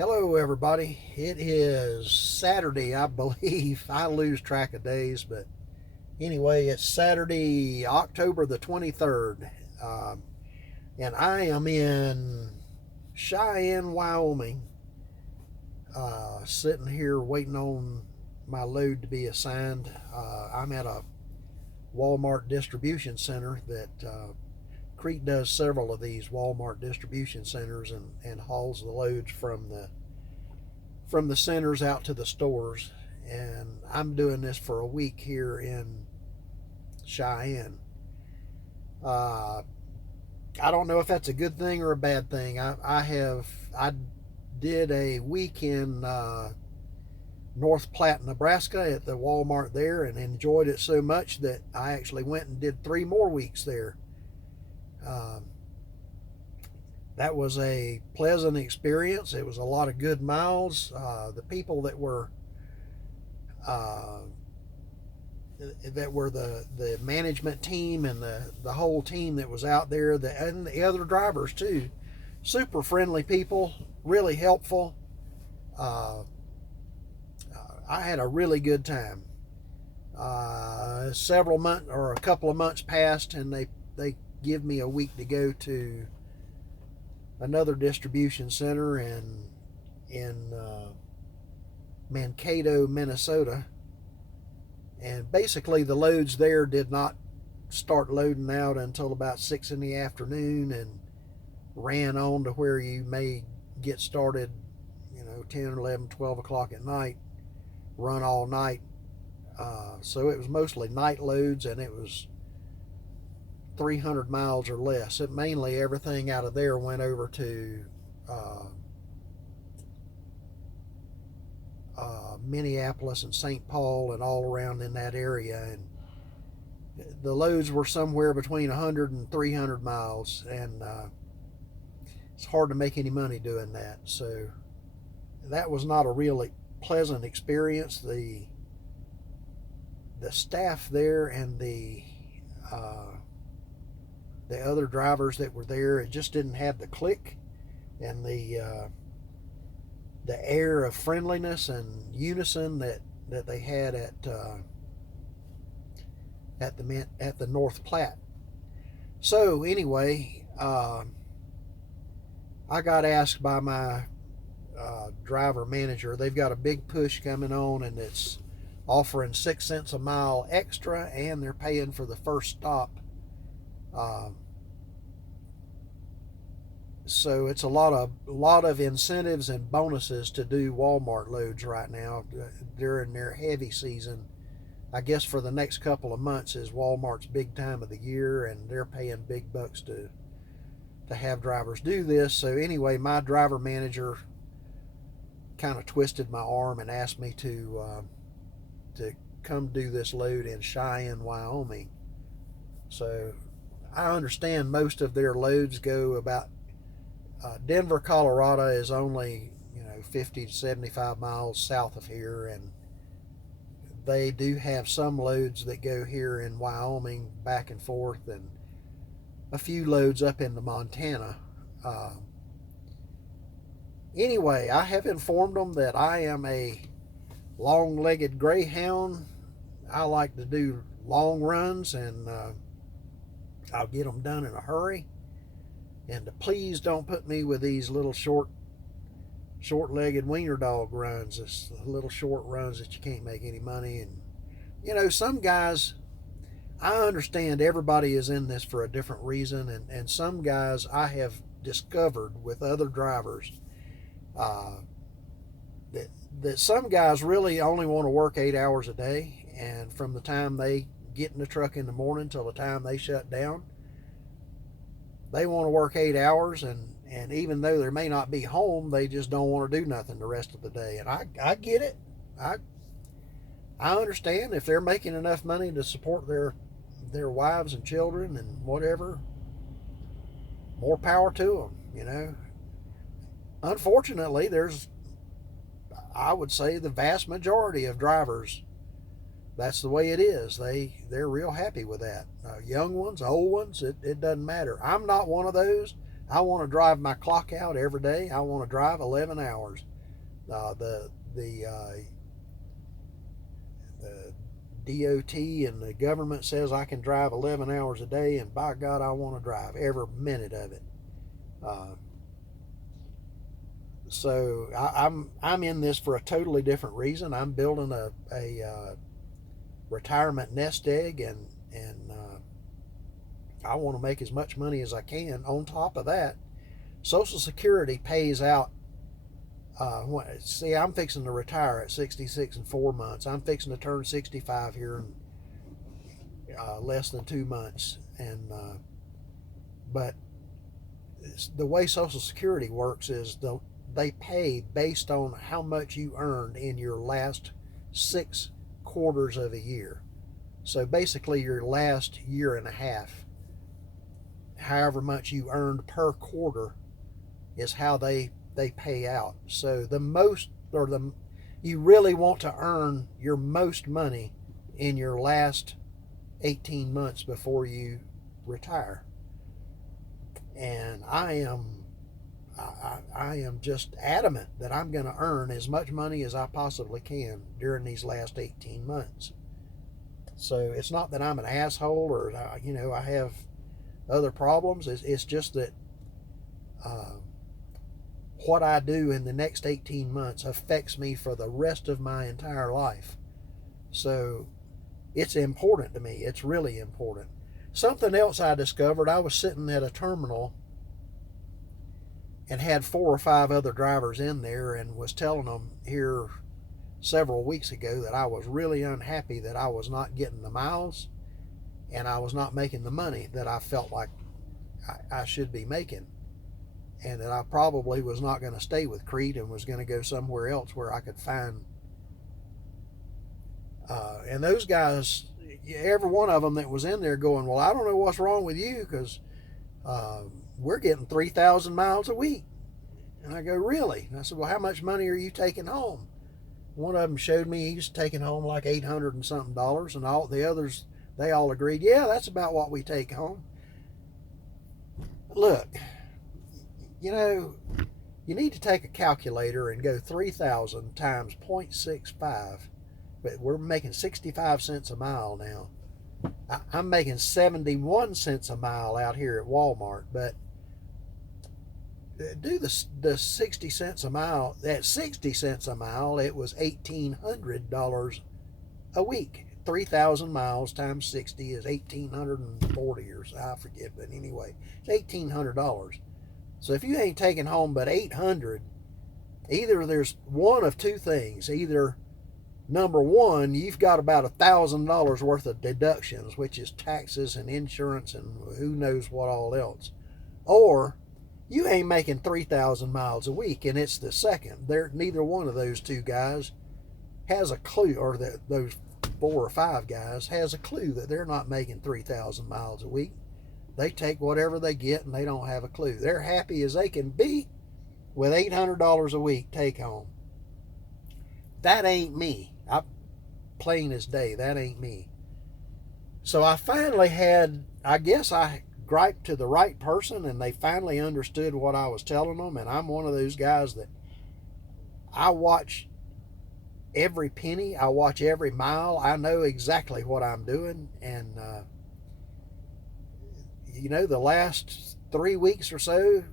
Hello, everybody. It is Saturday, I believe. I lose track of days, but anyway, it's Saturday, October the 23rd, and I am in Cheyenne, Wyoming, sitting here waiting on my load to be assigned. I'm at a Walmart distribution center that Crete does several of these Walmart distribution centers and hauls the loads from the centers out to the stores. And I'm doing this for a week here in Cheyenne. Uh, I don't know if that's a good thing or a bad thing. I did a week in North Platte, Nebraska at the Walmart there and enjoyed it so much that I actually went and did 3 more weeks there. Um, that was a pleasant experience. It was a lot of good miles. The people uh, that were the management team and the whole team that was out there, and the other drivers too, super friendly people, really helpful. Uh, I had a really good time. Several months or a couple of months passed, and they give me a week to go to another distribution center in Mankato, Minnesota. And basically, the loads there did not start loading out until about 6 in the afternoon and ran on to where you may get started, 10, 11, 12 o'clock at night, run all night. So it was mostly night loads, and it was 300 miles or less. It mainly everything out of there went over to Minneapolis and St. Paul and all around in that area. And the loads were somewhere between 100 and 300 miles, and it's hard to make any money doing that. So that was not a really pleasant experience. The staff there and the other drivers that were there, it just didn't have the click and the air of friendliness and unison that they had at the North Platte. So anyway, I got asked by my driver manager. They've got a big push coming on, and it's offering 6 cents a mile extra, and they're paying for the first stop. So it's a lot of incentives and bonuses to do Walmart loads right now during their heavy season. I guess for the next couple of months is Walmart's big time of the year, and they're paying big bucks to have drivers do this. So anyway, my driver manager kind of twisted my arm and asked me to come do this load in Cheyenne, Wyoming. So I understand most of their loads go about Denver, Colorado is only 50 to 75 miles south of here, and they do have some loads that go here in Wyoming back and forth, and a few loads up into Montana. Anyway, I have informed them that I am a long-legged greyhound. I like to do long runs, and I'll get them done in a hurry. And please don't put me with these little short-legged wiener dog runs. It's little short runs that you can't make any money. And some guys, I understand everybody is in this for a different reason, and some guys I have discovered with other drivers that some guys really only want to work 8 hours a day, and from the time they get in the truck in the morning till the time they shut down, they want to work 8 hours, and even though they may not be home, they just don't want to do nothing the rest of the day. And I get it. I understand if they're making enough money to support their wives and children and whatever, more power to them. Unfortunately, I would say the vast majority of drivers, that's the way it is. They're real happy with that. Young ones, old ones, it doesn't matter. I'm not one of those. I want to drive my clock out every day. I want to drive 11 hours. The DOT and the government says I can drive 11 hours a day, and by God, I want to drive every minute of it. So I'm in this for a totally different reason. I'm building a retirement nest egg, and I want to make as much money as I can. On top of that, Social Security pays out. See, I'm fixing to retire at 66 in 4 months. I'm fixing to turn 65 here in less than 2 months, and but the way Social Security works is they pay based on how much you earned in your last 6 quarters of a year. So basically your last year and a half, however much you earned per quarter, is how they pay out. So you really want to earn your most money in your last 18 months before you retire. And I am just adamant that I'm going to earn as much money as I possibly can during these last 18 months. So it's not that I'm an asshole or I have other problems. It's just that what I do in the next 18 months affects me for the rest of my entire life. So it's important to me. It's really important. Something else I discovered, I was sitting at a terminal and had 4 or 5 other drivers in there, and was telling them here several weeks ago that I was really unhappy that I was not getting the miles and I was not making the money that I felt like I should be making, and that I probably was not going to stay with Crete and was going to go somewhere else where I could find. And those guys, every one of them that was in there going, well, I don't know what's wrong with you, because we're getting 3,000 miles a week. And I go, really? And I said, well, how much money are you taking home? One of them showed me he's taking home like $800 and something, and all the others, they all agreed, yeah, that's about what we take home. Look, you need to take a calculator and go 3,000 times 0.65, but we're making 65 cents a mile now. I'm making 71 cents a mile out here at Walmart, but do the 60 cents a mile. At 60 cents a mile, it was $1,800 a week. 3,000 miles times 60 is 1,840, or I forget, but anyway, it's $1,800. So if you ain't taking home but 800, either there's one of two things. Either number one, you've got about $1,000 worth of deductions, which is taxes and insurance and who knows what all else, or you ain't making 3,000 miles a week, and it's the second. Neither one of those two guys has a clue, or those 4 or 5 guys has a clue that they're not making 3,000 miles a week. They take whatever they get, and they don't have a clue. They're happy as they can be with $800 a week take home. That ain't me. Plain as day, that ain't me. So I finally I guess I griped to the right person, and they finally understood what I was telling them. And I'm one of those guys that I watch every penny, I watch every mile. I know exactly what I'm doing. And the last 3 weeks or so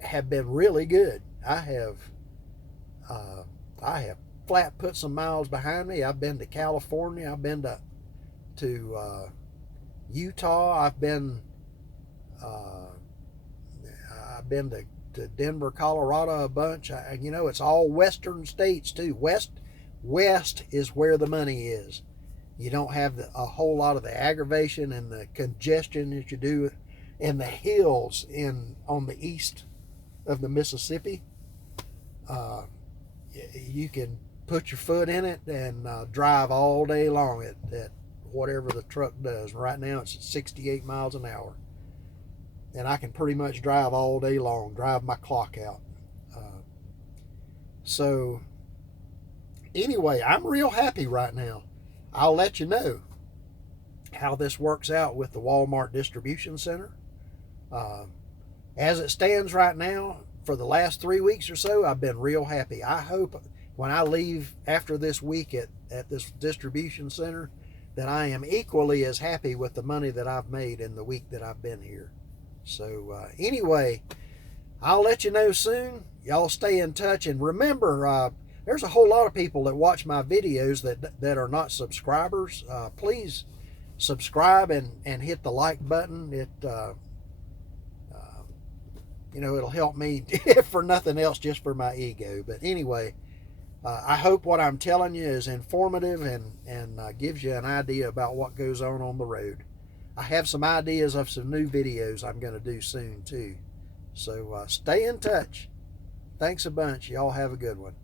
have been really good. I have flat put some miles behind me. I've been to California. I've been to Utah. I've been to Denver, Colorado a bunch. It's all western states too. West is where the money is. You don't have a whole lot of the aggravation and the congestion that you do in the hills on the east of the Mississippi. You can put your foot in it and drive all day long at whatever the truck does. Right now it's at 68 miles an hour. And I can pretty much drive all day long, drive my clock out. So anyway, I'm real happy right now. I'll let you know how this works out with the Walmart distribution center. as it stands right now, for the last 3 weeks or so, I've been real happy. I hope when I leave after this week at this distribution center that I am equally as happy with the money that I've made in the week that I've been here. So anyway, I'll let you know soon. Y'all stay in touch, and remember, there's a whole lot of people that watch my videos that are not subscribers. Please subscribe and hit the like button. It'll help me if for nothing else, just for my ego. But anyway, I hope what I'm telling you is informative and gives you an idea about what goes on the road. I have some ideas of some new videos I'm going to do soon too. So stay in touch. Thanks a bunch. Y'all have a good one.